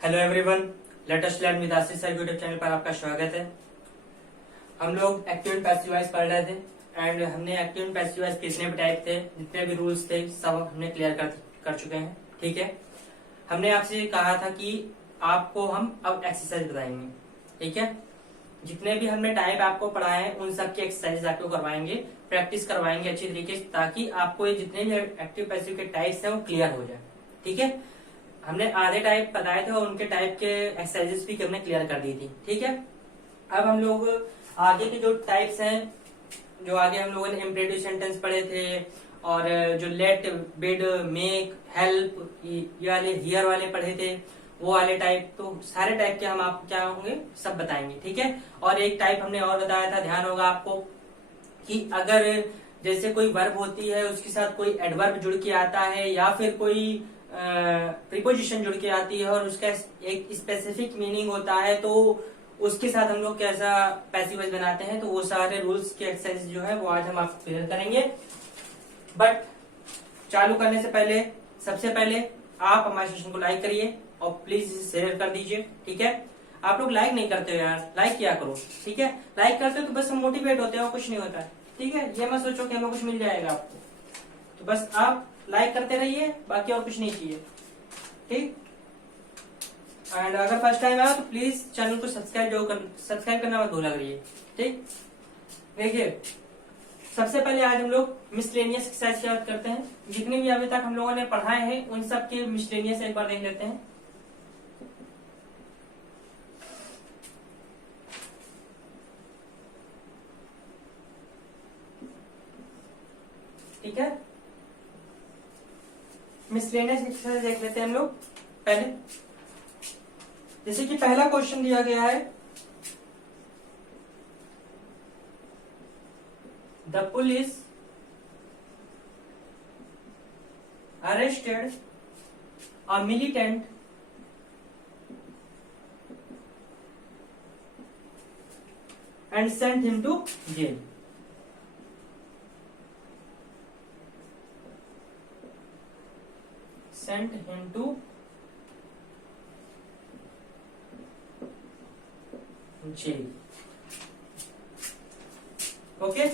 Hello everyone, let us learn with Ashish sir YouTube channel पर आपका स्वागत है। हम लोग एक्टिव एंड पैसिव वॉइस पढ़ रहे थे एंड हमने एक्टिव एंड पैसिव वॉइस कितने भी टाइप थे, जितने भी रूल्स थे, सब हमने क्लियर कर चुके हैं। ठीक है, हमने आपसे कहा था कि आपको हम अब एक्सरसाइज बताएंगे। ठीक है, जितने भी हमने टाइप आपको पढ़ाए हैं उन सब की एक्सरसाइज आपको करवाएंगे, प्रैक्टिस करवाएंगे अच्छी तरीके से, ताकि आपको ये जितने भी एक्टिव पैसिव के टाइप्स हैं वो क्लियर हो जाए। ठीक है, हमने आधे टाइप बताए थे और उनके टाइप के एक्सरसाइजेस भी हमने क्लियर कर दी थी। ठीक है, अब हम लोग आगे के जो टाइप्स हैं, जो आगे हम लोगों ने इम्परेटिव सेंटेंस पढ़े थे और जो लेट, बिड, मेक, हेल्प, ये वाले हियर वाले पढ़े थे, वो वाले टाइप, तो सारे टाइप के हम आपको क्या होंगे सब बताएंगे। ठीक है, और एक टाइप हमने और बताया था, ध्यान होगा आपको, कि अगर जैसे कोई वर्ब होती है उसके साथ कोई एडवर्ब जुड़ के आता है या फिर कोई प्रीपोजिशन जुड़ के आती है और उसका एक स्पेसिफिक मीनिंग होता है, तो उसके साथ हम लोग कैसा पैसिव वॉइस बनाते हैं, तो वो सारे रूल्स के एक्सरसाइज जो है वो आज हम आपको क्लियर करेंगे। बट चालू करने से पहले सबसे पहले आप हमारे सेशन को लाइक करिए और प्लीज शेयर कर दीजिए। ठीक है, आप लोग लाइक नहीं करते हो यार, लाइक किया करो। ठीक है, लाइक करते हो तो बस हम मोटिवेट होते हैं, कुछ नहीं होता है। ठीक है, ये मत सोचो कि हमें कुछ मिल जाएगा आपको, तो बस आप लाइक करते रहिए, बाकी और कुछ नहीं चाहिए। ठीक, एंड अगर फर्स्ट टाइम आया तो प्लीज चैनल को सब्सक्राइब करना मत भूला करिए। ठीक, देखिए सबसे पहले आज हम लोग मिसलेनियस एक्सरसाइज की बात करते हैं। जितने भी अभी तक हम लोगों ने पढ़ाए हैं उन सब के मिसलेनियस एक बार देख लेते हैं। ठीक है, मिसलेनियस एक्सरसाइज देख लेते हैं हम लोग पहले। जैसे कि पहला क्वेश्चन दिया गया है, the police arrested a militant and sent him to jail. Sent him to jail। Okay,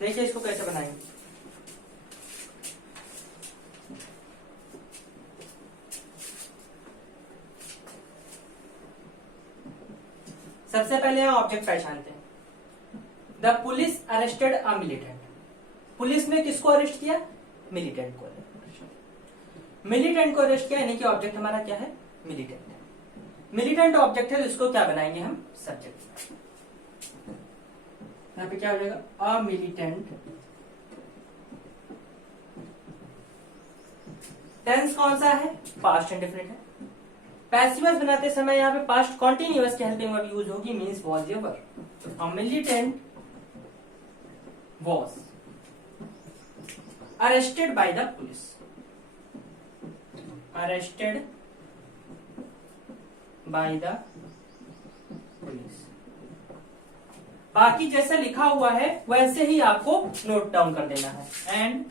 देखिए इसको कैसे बनाएंगे। सबसे पहले हम ऑब्जेक्ट पहचानते हैं। The police arrested a militant. Police ने किसको अरेस्ट किया? मिलिटेंट को। मिलिटेंट को अरेस्ट किया, यानी कि ऑब्जेक्ट हमारा क्या है? मिलिटेंट। मिलिटेंट ऑब्जेक्ट है, तो इसको क्या बनाएंगे हम? सब्जेक्ट। यहां पे क्या हो जाएगा? अ मिलिटेंट। टेंस कौन सा है? पास्ट इंडेफिनिट है। पैसिव वॉइस बनाते समय यहाँ पे पास्ट कॉन्टिन्यूअस की हेल्पिंग वर्ब यूज होगी, मींस वॉज या वर। तो a militant was arrested by the police. Arrested by the police. बाकी जैसा लिखा हुआ है वैसे ही आपको नोट डाउन कर देना है। And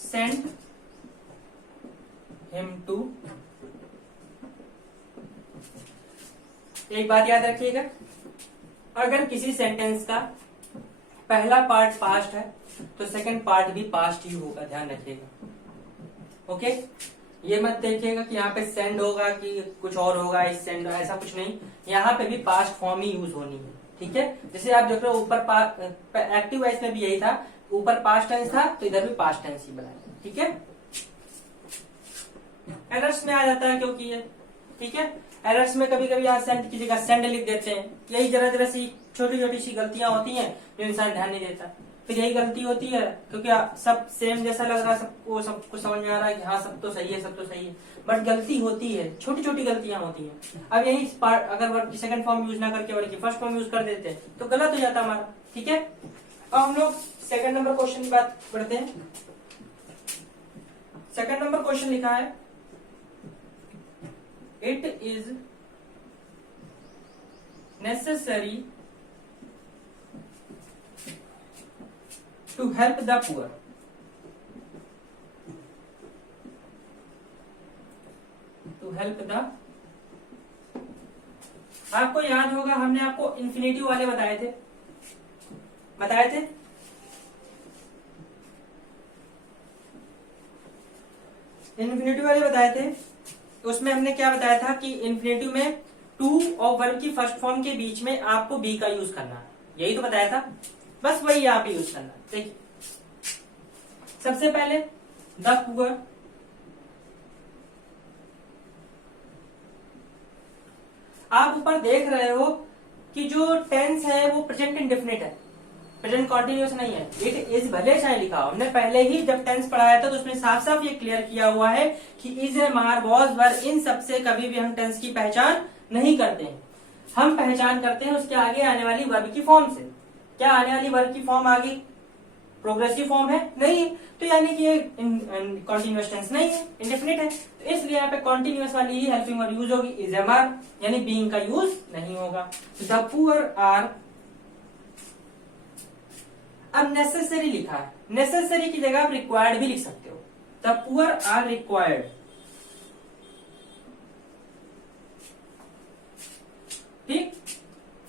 send him to. एक बात याद रखिएगा, अगर किसी सेंटेंस का पहला पार्ट पास्ट है तो सेकंड पार्ट भी पास्ट ही होगा, ध्यान रखिएगा। ओके, ये मत देखिएगा कि यहाँ पे सेंड होगा कि कुछ और होगा, इस सेंड, ऐसा कुछ नहीं, यहाँ पे भी पास्ट फॉर्म ही यूज होनी है। ठीक है, जैसे आप देख रहे हो ऊपर एक्टिव वॉइस में भी यही था, ऊपर पास्ट टेंस था तो इधर भी पास्ट टेंस ही बनाया। ठीक है, एरर्स में आ जाता है क्योंकि ये, ठीक है, एरर्स में कभी कभी यहाँ सेंड की जगह सेंड लिख देते हैं। यही जरा जरा सी छोटी छोटी सी गलतियां होती हैं जो इंसान ध्यान नहीं देता, फिर यही गलती होती है क्योंकि सब सेम जैसा लग रहा है, सबको समझ में आ रहा है कि हाँ सब तो सही है, सब तो सही है, बट गलती होती है, छोटी छोटी गलतियां होती हैं। अब यही पार्ट अगर वर्ब की सेकंड फॉर्म यूज ना करके वर्ब की फर्स्ट फॉर्म यूज कर देते हैं तो गलत हो जाता हमारा। ठीक है, अब हम लोग सेकंड नंबर क्वेश्चन की बात बढ़ते हैं। सेकंड नंबर क्वेश्चन लिखा है, it is necessary to help the poor। Help the, आपको याद होगा हमने आपको इन्फिनेटिव वाले बताए थे इन्फिनेटिव वाले बताए थे। उसमें हमने क्या बताया था कि इन्फिनेटिव में टू और वर्ब की फर्स्ट फॉर्म के बीच में आपको बी का यूज करना है, यही तो बताया था, बस वही यहाँ पे यूज करना। देखिए सबसे पहले द पुअर, आप ऊपर देख रहे हो कि जो टेंस है वो प्रेजेंट इंडेफिनिट है, प्रेजेंट कॉन्टिन्यूस नहीं है। इट इज भले चाहे लिखा हो, हमने पहले ही जब टेंस पढ़ाया था तो उसमें साफ साफ ये क्लियर किया हुआ है कि इज ए मार वॉज वर, इन सबसे कभी भी हम टेंस की पहचान नहीं करते हैं। हम पहचान करते हैं उसके आगे आने वाली वर्ब की फॉर्म से। क्या आने वाली वर्ब की फॉर्म आगे प्रोग्रेसिव फॉर्म है? नहीं, तो यानी कि ये कॉन्टिन्यूस टेंस नहीं है, इंडेफिनिट है, तो इसलिए यहाँ पे कॉन्टिन्यूस वाली ही हेल्पिंग वर्ब यूज होगी, इज ए मार, यानी बीइंग का यूज नहीं होगा। द पुअर आर, अब नेसेसरी लिखा है, नेसेसरी की जगह आप रिक्वायर्ड भी लिख सकते हो। द पुअर आर रिक्वायर्ड, ठीक।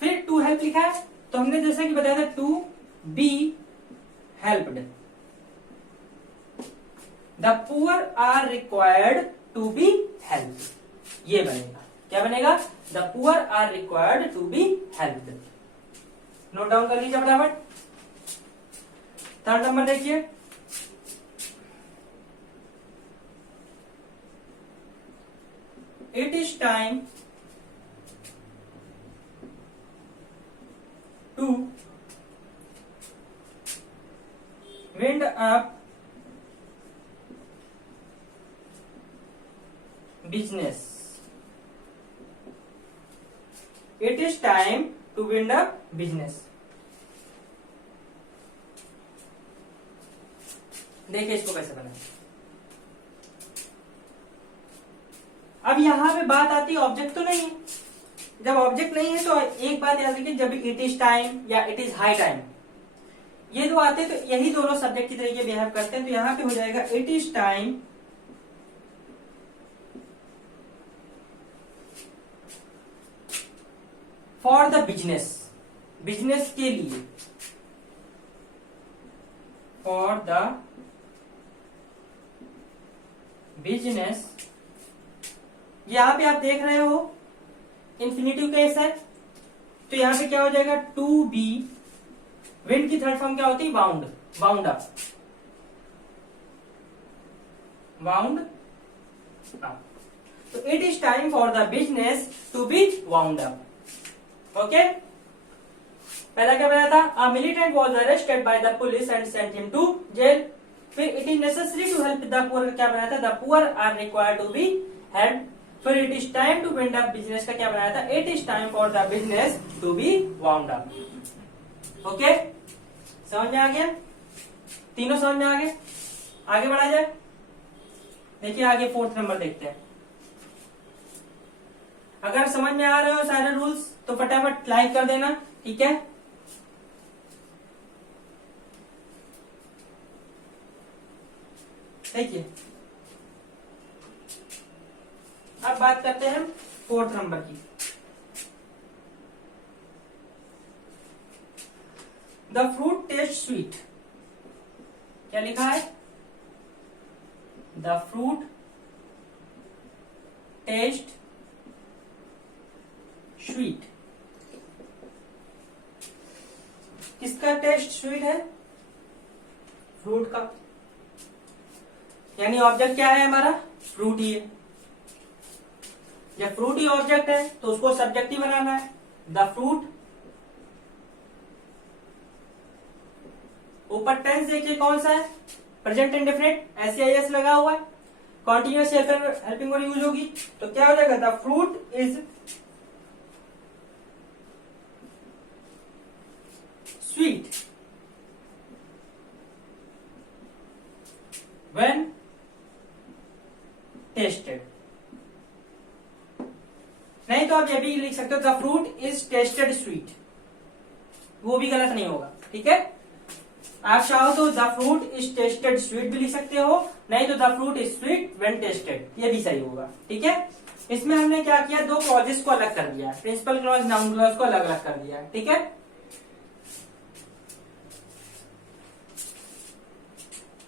फिर टू हेल्प लिखा है, तो हमने जैसा कि बताया था to be helped. The poor are required to be helped, ये बनेगा। क्या बनेगा? The poor are required to be helped. Note down कर लीजिए फटाफट। थर्ड नंबर देखिए, it is time to wind up business. It is time to wind up business. देखिए इसको कैसे बनाए। अब यहां पे बात आती है ऑब्जेक्ट तो नहीं है। जब ऑब्जेक्ट नहीं है तो एक बात याद रखिए, जब इट इज टाइम या इट इज हाई टाइम ये जो आते हैं तो यही दोनों सब्जेक्ट की तरीके बिहेव करते हैं। तो यहां पे हो जाएगा it is time for the business, business के लिए, फॉर द बिजनेस। यहां पे आप देख रहे हो इंफिनिटिव केस है, तो यहां पे क्या हो जाएगा? टू बी, विंड की थर्ड फॉर्म क्या होती है? Bound, bound up, bound up. तो it is time for the business to be bound up. Okay, पहला क्या बताया था? A militant was arrested by the police and sent him to jail. फिर it is necessary to help the poor, क्या बनाया था? The poor are required to be help. फिर it is time to wind up business का क्या बनाया था? It is time for the business to be wound up. Okay, समझ में आ गया? तीनों समझ में आ गए? आगे बढ़ा जाए। देखिए आगे फोर्थ नंबर देखते हैं। अगर समझ में आ रहे हो सारे रूल्स तो फटाफट लाइक कर देना, ठीक है? देखिए अब बात करते हैं फोर्थ नंबर की। द फ्रूट टेस्ट स्वीट, क्या लिखा है? The fruit taste sweet. किसका टेस्ट स्वीट है? फ्रूट का, यानी ऑब्जेक्ट क्या है हमारा? फ्रूट ही है। जब फ्रूट ही ऑब्जेक्ट है तो उसको सब्जेक्ट ही बनाना है। द फ्रूट, ऊपर टेंस देखिए कौन सा है? प्रेजेंट इंडेफिनिट, SEIS लगा हुआ है, कॉन्टिन्यूअस हेल्पिंग वर्ब यूज होगी, तो क्या हो जाएगा? The fruit is sweet when tested. नहीं तो आप ये भी लिख सकते हो the fruit is tasted sweet, वो भी गलत नहीं होगा, ठीक है? आप चाहो तो the fruit is tasted sweet भी लिख सकते हो, नहीं तो the fruit is sweet when tested, ये भी सही होगा। ठीक है, इसमें हमने क्या किया, दो क्लॉजेस को अलग कर दिया, प्रिंसिपल क्लॉज नाउन क्लॉज को अलग अलग कर दिया। ठीक है,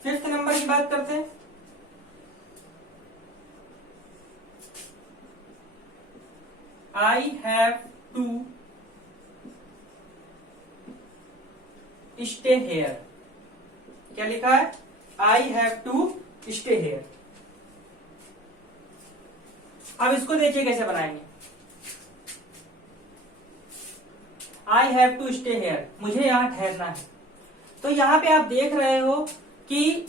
फिफ्थ नंबर की बात करते हैं। I have to stay here. क्या लिखा है, I have to stay here. अब इसको देखिए कैसे बनाएंगे। I have to stay here, मुझे यहां ठहरना है। तो यहां पे आप देख रहे हो कि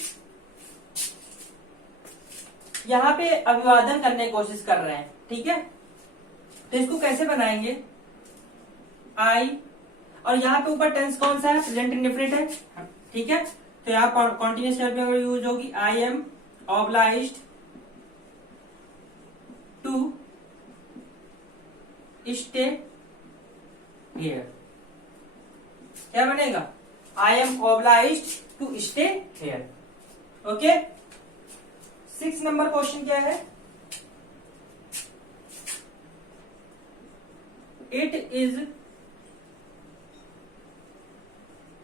यहां पे अभिवादन करने की कोशिश कर रहे हैं। ठीक है, तो इसको कैसे बनाएंगे, आई, और यहाँ पे ऊपर टेंस कौन सा है, प्रेजेंट इंडेफिनिट है। ठीक है, तो यहाँ कॉन्टिन्यूस टेंस में यूज होगी, I am obliged to stay here. क्या बनेगा, I am obliged to stay here. Okay, 6 number question क्या है, it is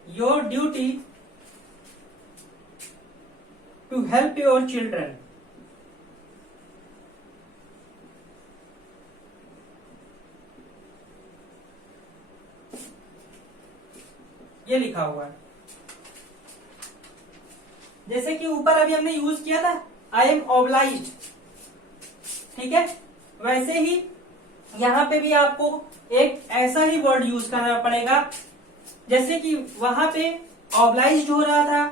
your duty to help your children. ये लिखा हुआ है, जैसे कि ऊपर अभी हमने यूज किया था आई एम ऑब्लाइज्ड। ठीक है, वैसे ही यहां पे भी आपको एक ऐसा ही वर्ड यूज करना पड़ेगा, जैसे कि वहां पे ऑब्लाइज्ड हो रहा था।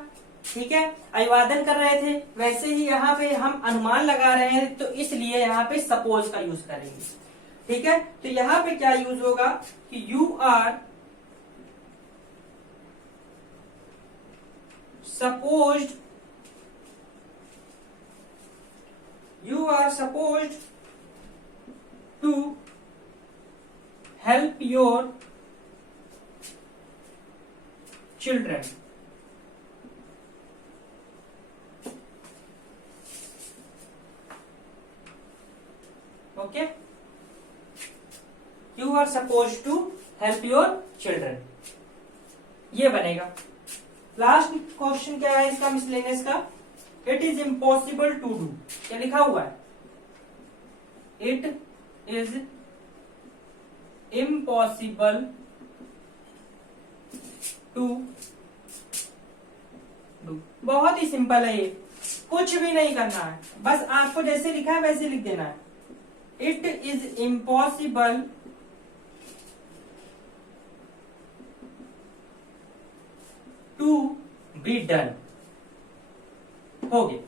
ठीक है, अभिवादन कर रहे थे, वैसे ही यहाँ पे हम अनुमान लगा रहे हैं, तो इसलिए यहाँ पे सपोज का यूज करेंगे। ठीक है, तो यहाँ पे क्या यूज होगा कि you are supposed, you are supposed to help your children। Okay, you are supposed to help your children, ये बनेगा। लास्ट क्वेश्चन क्या है इसका, मिसलेनियस का, it is impossible to do. क्या लिखा हुआ है, it is impossible to do. बहुत ही सिंपल है ये, कुछ भी नहीं करना है, बस आपको जैसे लिखा है वैसे लिख देना है। It is impossible to be done, हो गया।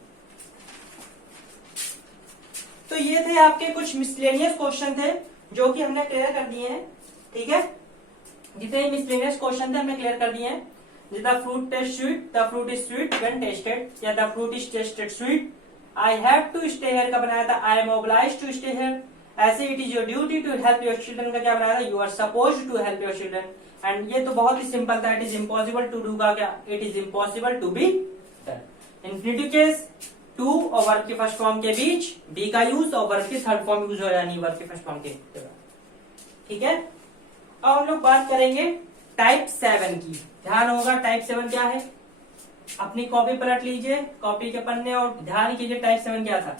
तो ये थे आपके कुछ मिसलेनियस क्वेश्चन थे जो कि हमने क्लियर कर दिए हैं। ठीक है, जितने मिसलेनियस क्वेश्चन थे हमने क्लियर कर दिए हैं। The fruit taste sweet, the fruit is sweet when tasted, या the fruit is tasted sweet. I have to stay here का बनाया था I am obliged to stay here. ऐसे it is your duty to help your children का क्या बनाया था, you are supposed to help your children. And ये तो बहुत ही सिंपल था, it is impossible to do का क्या, it is impossible to be done. Infinitive case, to और वर्ब के फर्स्ट फॉर्म के बीच बी का यूज और वर्ब के थर्ड फॉर्म यूज हो, यानी वर्ब के फर्स्ट फॉर्म के। ठीक है, अब हम लोग बात करेंगे टाइप 7 की। ध्यान होगा टाइप 7 क्या है, अपनी कॉपी पलट लीजिए, कॉपी के पन्ने, और ध्यान कीजिए टाइप 7 क्या था,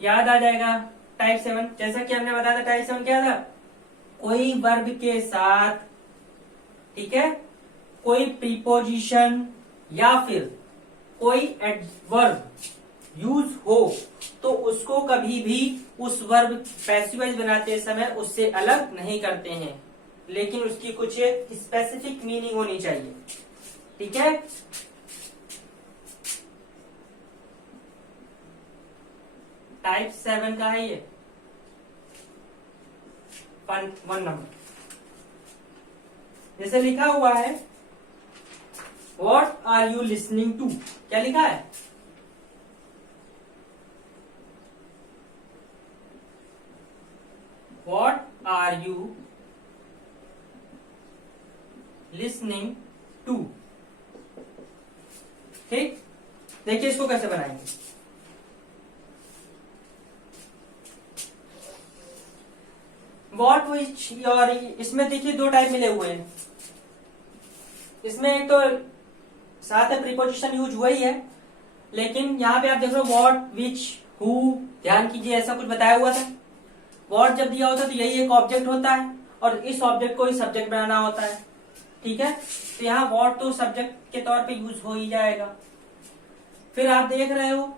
याद आ जाएगा। टाइप 7 जैसा कि हमने बताया था, टाइप 7 क्या था, कोई वर्ब के साथ, ठीक है, कोई प्रीपोजिशन या फिर कोई एडवर्ब यूज हो तो उसको कभी भी उस वर्ब पैसिव वॉइस बनाते समय उससे अलग नहीं करते हैं, लेकिन उसकी कुछ एक स्पेसिफिक मीनिंग होनी चाहिए। ठीक है, टाइप 7 का है ये 1 नंबर। जैसे लिखा हुआ है What are you listening to? क्या लिखा है, What are you listening to. ठीक, देखिए इसको कैसे बनाएंगे। वॉट विच, और इसमें देखिए दो टाइप मिले हुए हैं। इसमें एक तो साथ है प्रीपोजिशन यूज हुआ ही है, लेकिन यहाँ पे आप देख रहे हो वॉट विच हु, ध्यान कीजिए ऐसा कुछ बताया हुआ था। वॉट जब दिया होता है तो यही एक ऑब्जेक्ट होता है और इस ऑब्जेक्ट को ही सब्जेक्ट बनाना होता है। ठीक है, तो यहाँ वॉट तो सब्जेक्ट के तौर पे यूज हो ही जाएगा। फिर आप देख रहे हो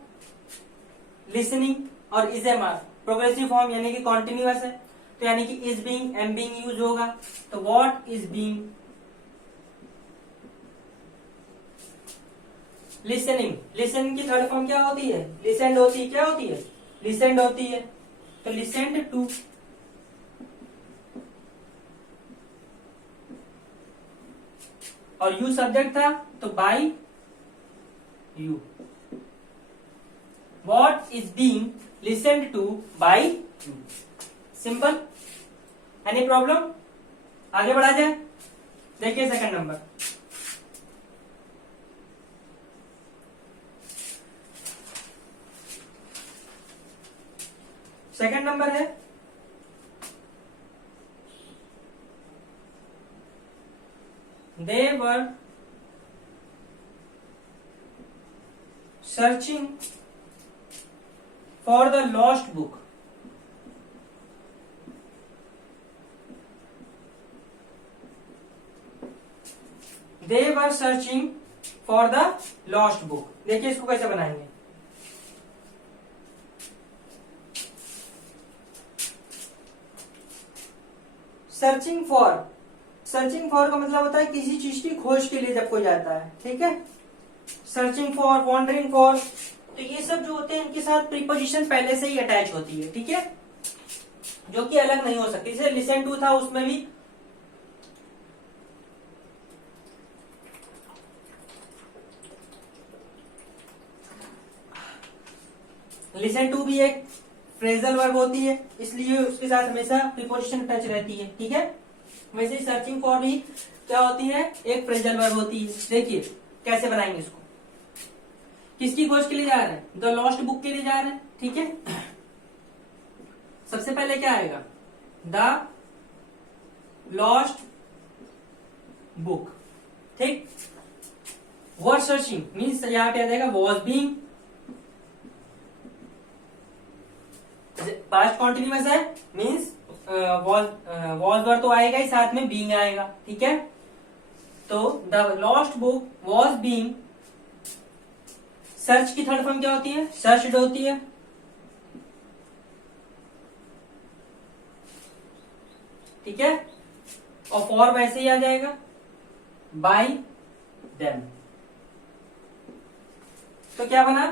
लिसनिंग और is am are progressive form यानी कि कॉन्टिन्यूअस है, तो यानी कि is being am being use होगा। तो what is being listening, listening की थर्ड फॉर्म क्या होती है? लिसेंड होती है। क्या होती है? लिसेंड होती है। तो लिसेंड टू, और यू सब्जेक्ट था तो by you. What is being listened to by you. Simple. Any problem? आगे बढ़ा जाए। देखिए सेकंड नंबर, सेकंड नंबर है they were searching for the lost book. They were searching for the lost book. देखिए इसको कैसे बनाएंगे। सर्चिंग फॉर, सर्चिंग फॉर का मतलब होता है किसी चीज की खोज के लिए जब कोई जाता है। ठीक है, सर्चिंग फॉर, वॉन्डरिंग फॉर, तो ये सब जो होते हैं इनके साथ प्रीपोजिशन पहले से ही अटैच होती है। ठीक है, जो कि अलग नहीं हो सकती। जैसे लिसन टू था उसमें भी लिसन टू भी एक फ्रेजल वर्ब होती है, इसलिए उसके साथ हमेशा प्रीपोजिशन टच रहती है। ठीक है, वैसे ही सर्चिंग फॉर भी क्या होती है? एक फ्रेजल वर्ब होती है। देखिए कैसे बनाएंगे इसको। किसकी खोज के लिए जा रहे हैं? द लॉस्ट बुक के लिए जा रहे हैं। ठीक है, सबसे पहले क्या आएगा? The lost book. ठीक, वर सर्चिंग मीन्स यहां पे आ जाएगा वॉज बीइंग, पास्ट कॉन्टिन्यूअस है मीन्स वॉज वर तो आएगा ही, साथ में बीइंग आएगा। ठीक है, तो the lost book was being, search की थर्ड फॉर्म क्या होती है? सर्च्ड होती है। ठीक है, और फॉर वैसे ही आ जाएगा बाय देम। तो क्या बना?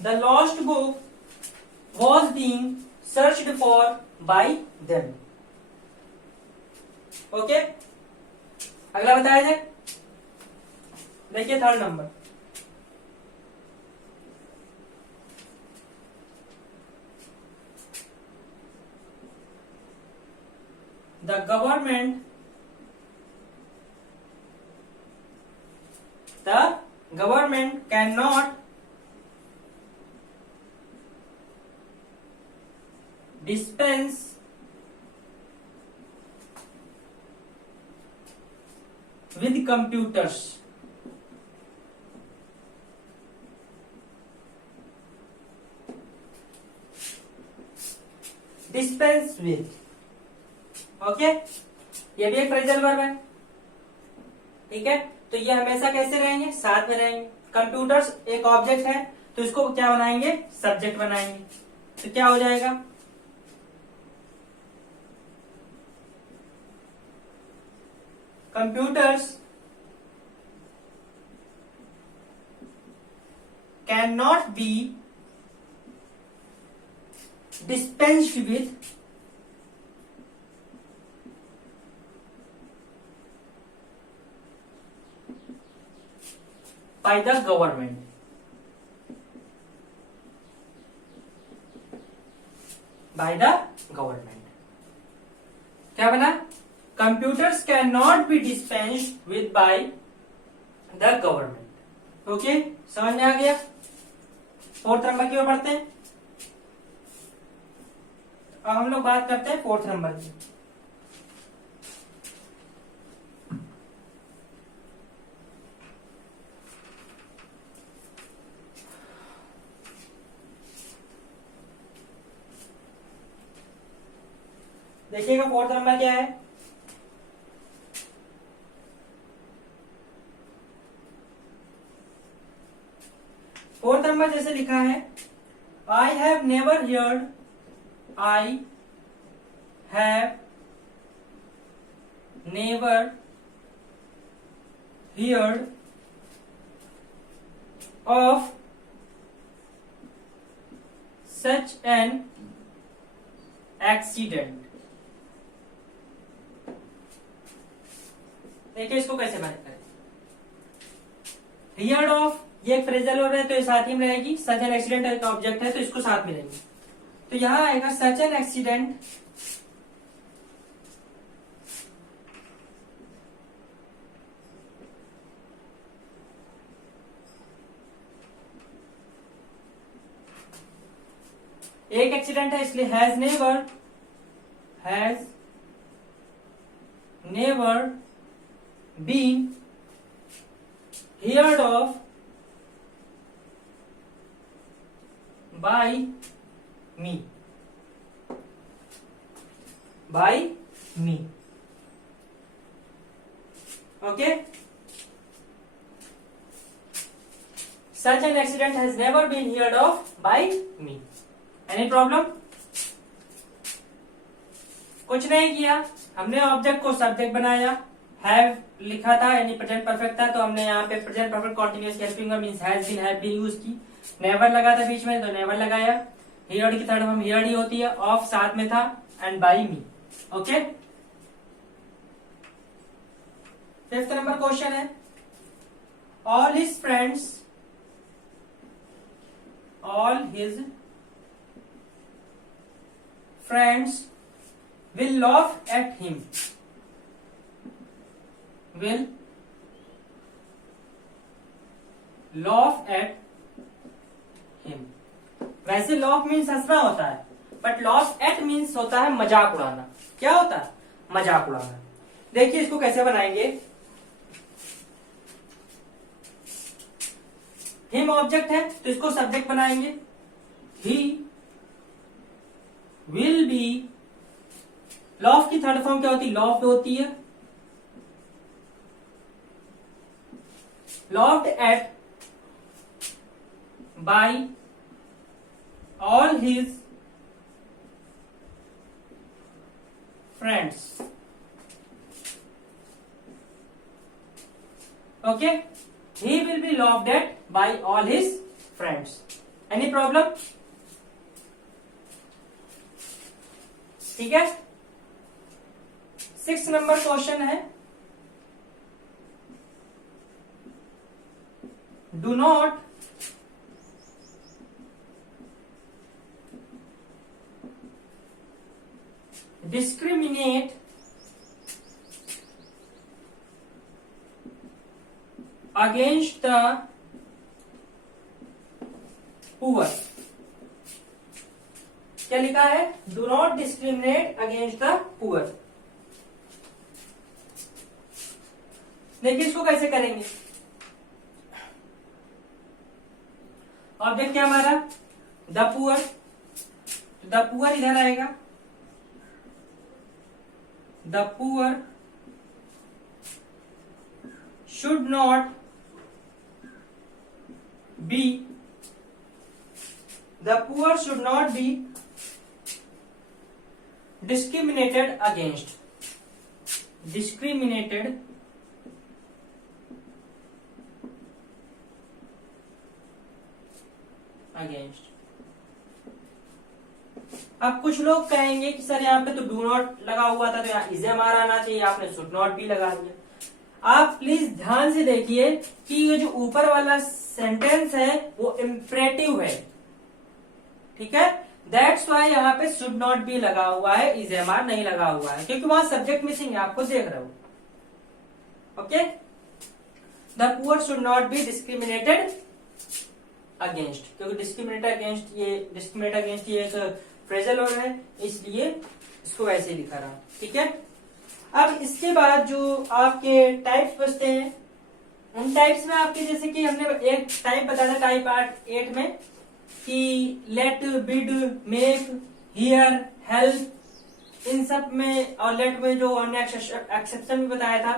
The lost book was being searched for by them. Okay, अगला बताया जाए। देखिए third number, the government can not dispense with computers. Dispense with, okay, ये भी एक फ्रेजल वर्ब है। ठीक है, तो ये हमेशा कैसे रहेंगे? साथ में रहेंगे। कंप्यूटर्स एक ऑब्जेक्ट है तो इसको क्या बनाएंगे? सब्जेक्ट बनाएंगे। तो क्या हो जाएगा? computers cannot be dispensed with by the government. By the government. क्या बना? Computers cannot be dispensed with by the government. Okay, समझ में आ गया। फोर्थ नंबर की ओर बढ़ते हैं। अब हम लोग बात करते हैं फोर्थ नंबर की। देखिएगा फोर्थ नंबर क्या है। फोर्थ नंबर जैसे लिखा है, I have never heard, I have never heard of such an accident. देखिए इसको कैसे बात करें। हियर्ड ऑफ ये एक फ्रेजल वर्ब है तो ये साथ ही में रहेगी, सच एन एक्सीडेंट का ऑब्जेक्ट है तो इसको साथ में लेंगे। तो यहां आएगा सच एन एक्सीडेंट एक एक्सीडेंट है इसलिए has never been heard of by me, okay. Such an accident has never been heard of by me. Any problem? कुछ नहीं किया, हमने ऑब्जेक्ट को सब्जेक्ट बनाया, हैव लिखा था यानी प्रेजेंट परफेक्ट था तो हमने यहाँ पे present perfect continuous helping verb means has been, have been use की। नेवर लगा था बीच में तो नेवर लगाया। हियर्ड की थर्ड फॉर्म हियर्ड ही होती है, ऑफ साथ में था and by me. Okay, fifth number question है, all his friends will laugh at him, वैसे laugh मीन्स हंसना होता है बट laugh at मीन्स होता है मजाक उड़ाना। क्या होता है? मजाक उड़ाना। देखिए इसको कैसे बनाएंगे। हिम ऑब्जेक्ट है तो इसको सब्जेक्ट बनाएंगे। ही विल बी, लॉफ की थर्ड फॉर्म क्या होती है? लॉफ्ड होती है। Laughed at by all his friends. Okay, he will be laughed at by all his friends. Any problem? ठीक है। 6 नंबर क्वेश्चन है, do not discriminate against the poor। क्या लिखा है? Do not discriminate against the poor. देखिए इसको कैसे करेंगे। ऑब्जेक्ट क्या हमारा? द पुअर, तो द पुअर इधर आएगा। The poor should not be, the poor should not be discriminated against, अब कुछ लोग कहेंगे कि सर यहाँ पे तो डू नॉट लगा हुआ था तो यहाँ इज एम आर आना चाहिए, आपने शुड नॉट भी लगा दिया। आप प्लीज ध्यान से देखिए कि ये जो ऊपर वाला सेंटेंस है वो इम्परेटिव है, ठीक है। दैट्स वाई यहाँ पे शुड नॉट बी लगा हुआ है, इज एम आर नहीं लगा हुआ है, क्योंकि वहां सब्जेक्ट मिसिंग है, आपको देख रहे हो। Okay, the poor should not be discriminated against, क्योंकि डिस्क्रिमिनेट अगेंस्ट ये एक फ्रेजल वर्ब है, इसलिए इसको वैसे ही लिखा रहा। ठीक है, अब इसके बाद जो आपके टाइप्स बचते हैं, उन टाइप्स में आपके जैसे कि हमने एक टाइप बताया था टाइप 8 में कि let, bid, make, here, help, इन सब में, और लेट में जो हमने एक्सेप्शन भी बताया था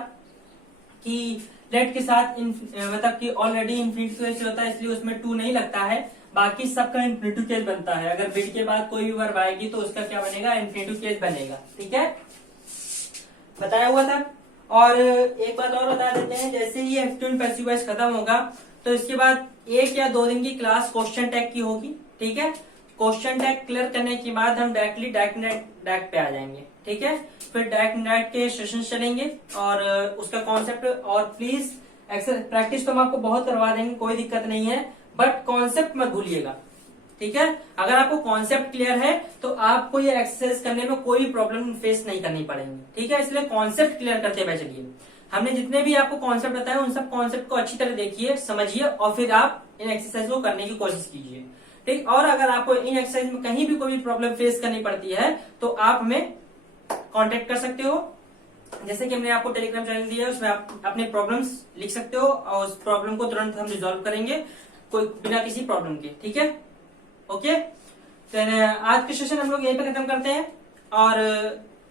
कि लेट के साथ मतलब कि ऑलरेडी इन्फिनिटिव केस होता है, इसलिए उसमें टू नहीं लगता है, बाकी सबका इन्फिनिटिव केस बनता है। अगर बिड के बाद कोई भी वर्ब आएगी तो उसका क्या बनेगा, इन्फिनिटिव केस बनेगा। ठीक है, बताया हुआ था। और एक बात और बता देते हैं, जैसे ही एक्टिव पैसिव वॉइस खत्म होगा तो इसके बाद 1 या 2 दिन की क्लास क्वेश्चन टैग की होगी। ठीक है, क्वेश्चन टैग क्लियर करने के बाद हम डायरेक्टली डायरेक्ट पे आ जाएंगे। ठीक है, फिर डायरेक्ट के सेशन चलेंगे और उसका कॉन्सेप्ट, और प्लीज प्रैक्टिस तो हम आपको बहुत करवा देंगे, कोई दिक्कत नहीं है, बट कॉन्सेप्ट मत भूलिएगा। ठीक है, अगर आपको कॉन्सेप्ट क्लियर है तो आपको ये एक्सरसाइज करने में कोई प्रॉब्लम फेस नहीं करनी पड़ेगी। ठीक है, इसलिए कॉन्सेप्ट क्लियर करते हुए चलिए। हमने जितने भी आपको कॉन्सेप्ट बताए उन सब कॉन्सेप्ट को अच्छी तरह देखिए, समझिए, और फिर आप इन एक्सरसाइज को करने की कोशिश कीजिए। ठीक, और अगर आपको इन एक्सरसाइज में कहीं भी कोई भी प्रॉब्लम फेस करनी पड़ती है तो आप हमें कांटेक्ट कर सकते हो। जैसे कि हमने आपको टेलीग्राम चैनल दिया है, उसमें आप अपने प्रॉब्लम्स लिख सकते हो और उस प्रॉब्लम को तुरंत हम रिजॉल्व करेंगे, कोई बिना किसी प्रॉब्लम के। ठीक है, ओके, तो आज के सेशन हम लोग यहीं पे खत्म करते हैं, और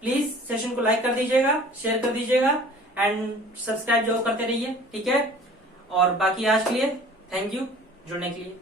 प्लीज सेशन को लाइक कर दीजिएगा, शेयर कर दीजिएगा एंड सब्सक्राइब जो करते रहिए। ठीक है, और बाकी आज के लिए थैंक यू जुड़ने के लिए।